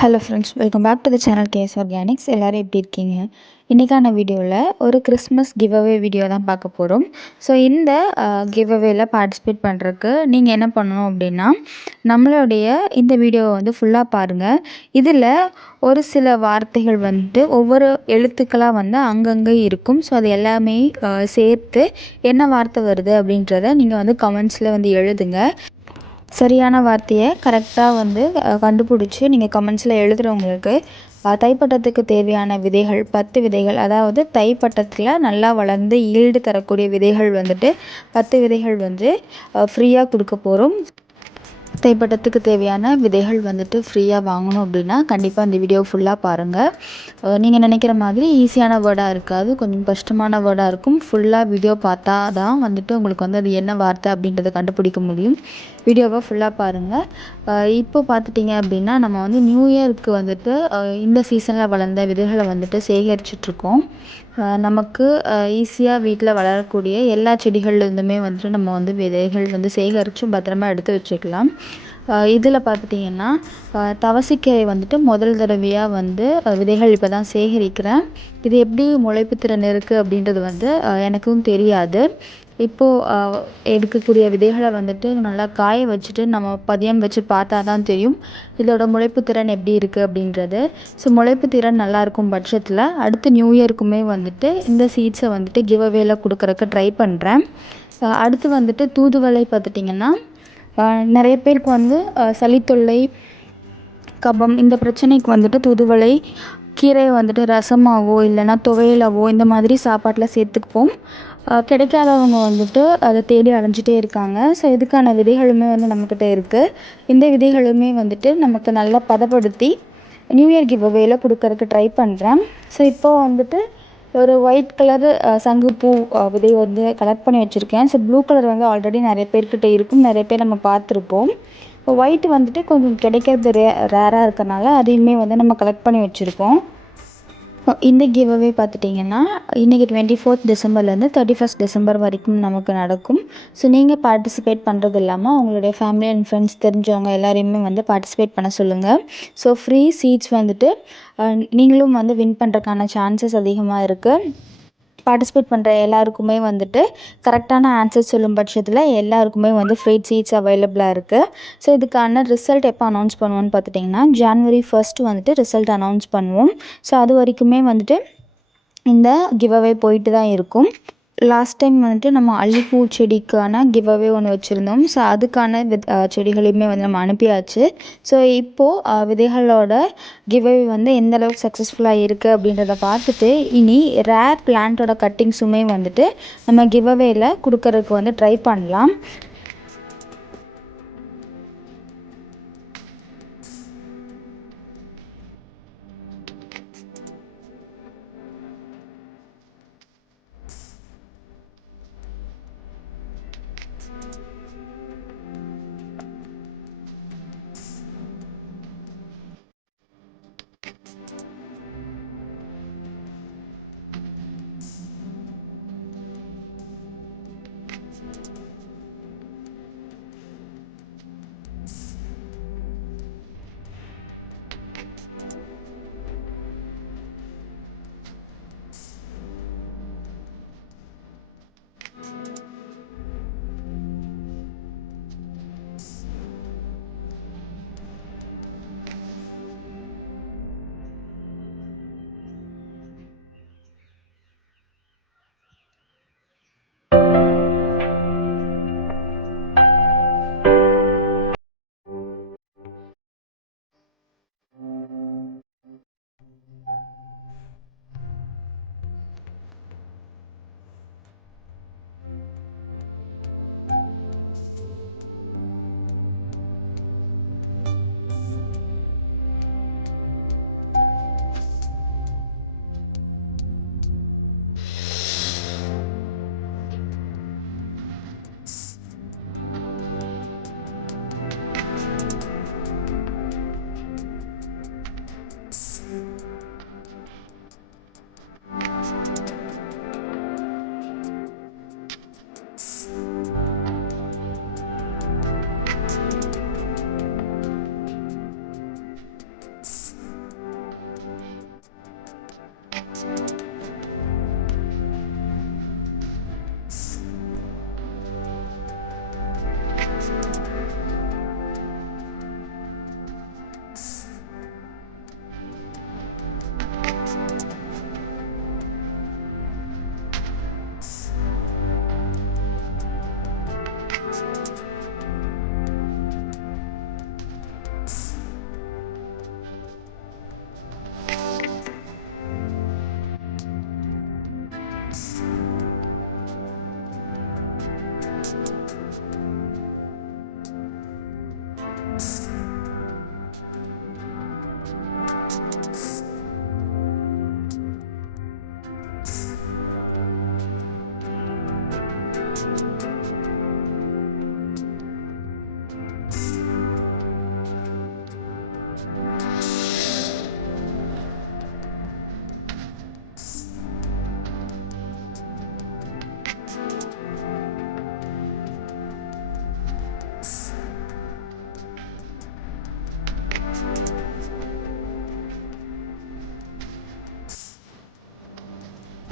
Hello friends, welcome back to the channel KS organics. எல்லோரும் எப்படி இருக்கீங்க? இன்றைக்கான வீடியோவில் ஒரு கிறிஸ்மஸ் கிவ்அவே வீடியோ தான் பார்க்க போகிறோம். ஸோ இந்த கிவ்அவேயில் பார்ட்டிசிபேட் பண்ணுறதுக்கு நீங்கள் என்ன பண்ணணும் அப்படின்னா, நம்மளுடைய இந்த வீடியோவை வந்து ஃபுல்லாக பாருங்கள். இதில் ஒரு சில வார்த்தைகள் வந்துட்டு ஒவ்வொரு எழுத்துக்களாக வந்து அங்கங்கே இருக்கும். ஸோ அது எல்லாமே சேர்த்து என்ன வார்த்தை வருது அப்படின்றத நீங்கள் வந்து கமெண்ட்ஸில் வந்து எழுதுங்க. சரியான வார்த்தையை கரெக்டாக வந்து கண்டுபிடிச்சி நீங்கள் கமெண்ட்ஸில் எழுதுகிறவங்களுக்கு தைப்பட்டத்துக்கு தேவையான விதைகள் 10 விதைகள், அதாவது தைப்பட்டத்தில் நல்லா வளர்ந்து ஈல்டு தரக்கூடிய விதைகள் வந்துட்டு 10 விதைகள் வந்து ஃப்ரீயாக கொடுக்க போகிறோம். தைப்பட்டத்துக்கு தேவையான விதைகள் வந்துட்டு ஃப்ரீயாக வாங்கணும் அப்படின்னா கண்டிப்பாக இந்த வீடியோ ஃபுல்லாக பாருங்கள். நீங்கள் நினைக்கிற மாதிரி ஈஸியான வேர்டாக இருக்காது, கொஞ்சம் கஷ்டமான வேர்டாக இருக்கும். ஃபுல்லாக வீடியோ பார்த்தா தான் வந்துட்டு உங்களுக்கு வந்து அது என்ன வார்த்தை அப்படின்றத கண்டுபிடிக்க முடியும். வீடியோவை ஃபுல்லாக பாருங்கள். இப்போ பார்த்துட்டிங்க அப்படின்னா நம்ம வந்து நியூ இயருக்கு வந்துட்டு இந்த சீசனில் வளர்ந்த விதைகளை வந்துட்டு சேகரிச்சிட்ருக்கோம். நமக்கு ஈஸியாக வீட்டில் வளரக்கூடிய எல்லா செடிகள்லேருந்துமே வந்துட்டு நம்ம வந்து விதைகள் வந்து சேகரித்து பத்திரமா எடுத்து வச்சுக்கலாம். இதில் பார்த்துட்டிங்கன்னா தவசிக்கீரை வந்துட்டு முதல் தடவையாக வந்து விதைகள் இப்போ தான் சேகரிக்கிறேன். இது எப்படி முளைப்பு திறன் இருக்குது அப்படின்றது வந்து எனக்கும் தெரியாது. இப்போது எடுக்கக்கூடிய விதைகளை வந்துட்டு நல்லா காய வச்சுட்டு நம்ம பதியம் வச்சு பார்த்தா தான் தெரியும் இதோட முளைப்பு திறன் எப்படி இருக்குது அப்படின்றது. ஸோ முளைப்பு திறன் நல்லா இருக்கும் பட்சத்தில் அடுத்து நியூ இயருக்குமே வந்துட்டு இந்த சீட்ஸை வந்துட்டு கிவ்அவேல கொடுக்குறக்கு ட்ரை பண்ணுறேன். அடுத்து வந்துட்டு தூதுவளை பார்த்துட்டிங்கன்னா நிறைய பேருக்கு வந்து சளித்தொல்லை, கபம் இந்த பிரச்சனைக்கு வந்துட்டு தூதுவளை கீரையை வந்துட்டு ரசமாகவோ இல்லைனா துவையலாவோ இந்த மாதிரி சாப்பாட்டில் சேர்த்துக்குப்போம். கிடைக்காதவங்க வந்துட்டு அதை தேடி அலைஞ்சிட்டே இருக்காங்க. ஸோ இதுக்கான விதைகளுமே வந்து நம்மக்கிட்ட இருக்குது. இந்த விதைகளுமே வந்துட்டு நமக்கு நல்லா பதப்படுத்தி நியூ இயர் கிவ்அவேல கொடுக்கறதுக்கு ட்ரை பண்ணுறேன். ஸோ இப்போது வந்துட்டு ஒரு ஒயிட் கலரு சங்குப்பூ விதை வந்து கலெக்ட் பண்ணி வச்சுருக்கேன். ஸோ ப்ளூ கலர் வந்து ஆல்ரெடி நிறைய பேர்கிட்ட இருக்கும், நிறைய பேர் நம்ம பார்த்துருப்போம். இப்போ ஒயிட் வந்துட்டு கொஞ்சம் கிடைக்கிறது ரேராக இருக்கறனால அதையுமே வந்து நம்ம கலெக்ட் பண்ணி வச்சுருக்கோம். இந்த கிவ்அவே பார்த்துட்டிங்கன்னா இன்றைக்கி 24th டிசம்பர்லேருந்து 31st டிசம்பர் வரைக்கும் நமக்கு நடக்கும். ஸோ நீங்கள் பார்ட்டிசிபேட் பண்ணுறது இல்லாமல் உங்களுடைய ஃபேமிலி அண்ட் ஃப்ரெண்ட்ஸ் தெரிஞ்சவங்க எல்லாரையுமே வந்து பார்ட்டிசிபேட் பண்ண சொல்லுங்கள். ஸோ ஃப்ரீ சீட்ஸ் வந்துட்டு நீங்களும் வந்து வின் பண்ணுறதுக்கான சான்சஸ் அதிகமாக இருக்குது. பார்ட்டிசிபேட் பண்ணுற எல்லாருக்குமே வந்துட்டு கரெக்டான ஆன்சர் சொல்லும் பட்சத்தில் எல்லாருக்குமே வந்து ஃப்ரீ சீட்ஸ் அவைலபிளாக இருக்குது. ஸோ இதுக்கான ரிசல்ட் எப்போ அனௌன்ஸ் பண்ணுவோன்னு பார்த்துட்டிங்கன்னா January 1st வந்துட்டு ரிசல்ட் அனௌன்ஸ் பண்ணுவோம். ஸோ அது வரைக்குமே வந்துட்டு இந்த கிவ்அவே போயிட்டு தான் இருக்கும். லாஸ்ட் டைம் வந்துட்டு நம்ம அல்லிப்பூ செடிக்கான கிவ்அவே ஒன்று வச்சுருந்தோம். ஸோ அதுக்கான செடிகளையுமே வந்து நம்ம அனுப்பியாச்சு. ஸோ இப்போது விதைகளோட கிவ்அவே வந்து எந்தளவுக்கு சக்ஸஸ்ஃபுல்லாக இருக்குது அப்படின்றத பார்த்துட்டு இனி ரேர் பிளான்ட்டோட கட்டிங்ஸுமே வந்துட்டு நம்ம கிவ்அவேல கொடுக்கறதுக்கு வந்து ட்ரை பண்ணலாம்.